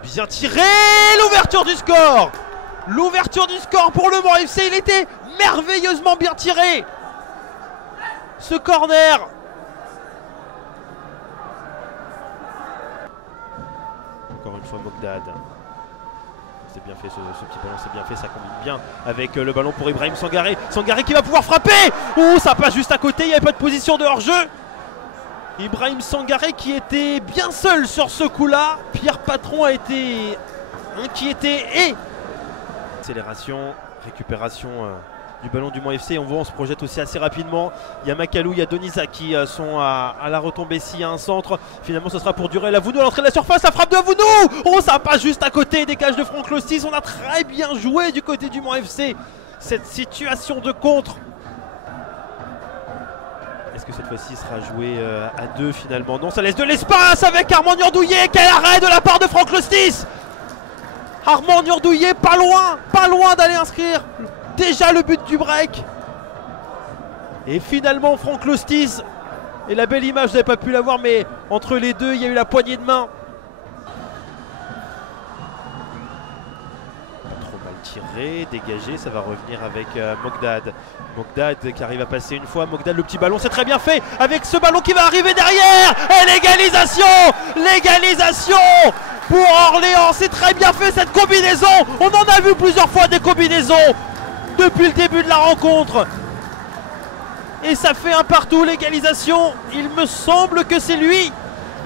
Plutôt bien tiré, l'ouverture du score. L'ouverture du score pour le Mans FC, il était merveilleusement bien tiré. Ce corner. Encore une fois Mogdad. C'est bien fait ce petit ballon, c'est bien fait, ça combine bien avec le ballon pour Ibrahim Sangaré. Sangaré qui va pouvoir frapper. Ouh, ça passe juste à côté, il n'y avait pas de position de hors-jeu. Ibrahim Sangaré qui était bien seul sur ce coup-là. Pierre Patron a été inquiété et... Accélération, récupération du ballon du Mans FC. On voit, on se projette aussi assez rapidement. Il y a Makalou, il y a Donisa qui sont à la retombée. S'il y a un centre, finalement ce sera pour Durel. Avounou à l'entrée de la surface, la frappe de Avounou. Oh, ça passe juste à côté, dégage de Franck Lostis. On a très bien joué du côté du Mans FC cette situation de contre. Est-ce que cette fois-ci sera joué à deux finalement? Non, ça laisse de l'espace avec Armand Nurdouillet. Quel arrêt de la part de Franck Lostis. Armand Nurdouillet pas loin d'aller inscrire déjà le but du break. Et finalement Franck Lostis. Et la belle image, vous n'avez pas pu la voir, mais entre les deux, il y a eu la poignée de main. Pas trop mal tiré, dégagé, ça va revenir avec Mogdad. Mogdad qui arrive à passer une fois. Mogdad, le petit ballon, c'est très bien fait avec ce ballon qui va arriver derrière. Et l'égalisation. L'égalisation pour Orléans, c'est très bien fait cette combinaison. On en a vu plusieurs fois des combinaisons depuis le début de la rencontre. Et ça fait un partout, l'égalisation. Il me semble que c'est lui.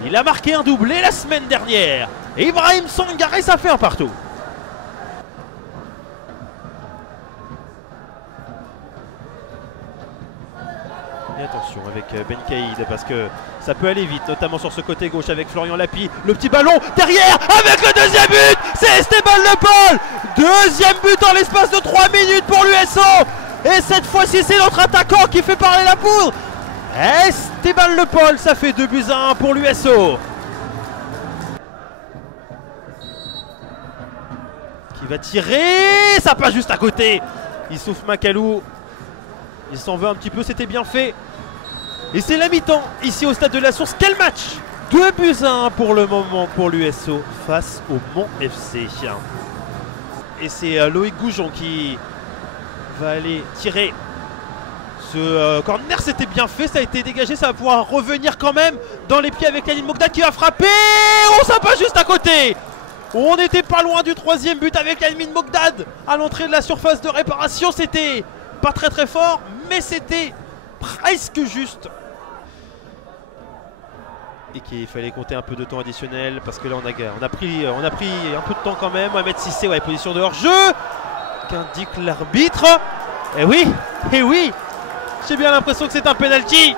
Il a marqué un doublé la semaine dernière. Et Ibrahim Sangaré, ça fait un partout. Et attention avec Ben Kaïd parce que ça peut aller vite, notamment sur ce côté gauche avec Florian Lapie. Le petit ballon derrière avec le deuxième but. C'est Esteban Le Paul. Deuxième but en l'espace de 3 minutes pour l'USO. Et cette fois-ci, c'est notre attaquant qui fait parler la poudre. Esteban Le Paul, ça fait 2-1 pour l'USO. Qui va tirer. Ça passe juste à côté. Il souffle Makalou. Il s'en veut un petit peu, c'était bien fait. Et c'est la mi-temps ici au stade de la Source. Quel match! 2-1 pour le moment pour l'USO face au Mans FC. Et c'est Loïc Goujon qui va aller tirer. Ce corner, c'était bien fait, ça a été dégagé, ça va pouvoir revenir quand même dans les pieds avec Yannick Mogdad qui va frapper. Oh, ça passe juste à côté. On n'était pas loin du troisième but avec Yannick Mogdad à l'entrée de la surface de réparation. C'était pas très fort, mais c'était presque juste. Et qu'il fallait compter un peu de temps additionnel parce que là on a pris un peu de temps quand même. Mohamed Sissé, ouais, position de hors-jeu qu'indique l'arbitre. Et oui, j'ai bien l'impression que c'est un penalty.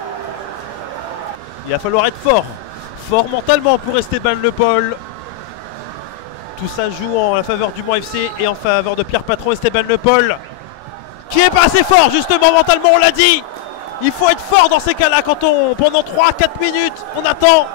Il va falloir être fort mentalement pour Esteban Le Paul. Tout ça joue en la faveur du Mans FC et en faveur de Pierre Patron. Esteban Le Paul qui est pas assez fort justement mentalement, on l'a dit. Il faut être fort dans ces cas-là quand pendant 3-4 minutes, on attend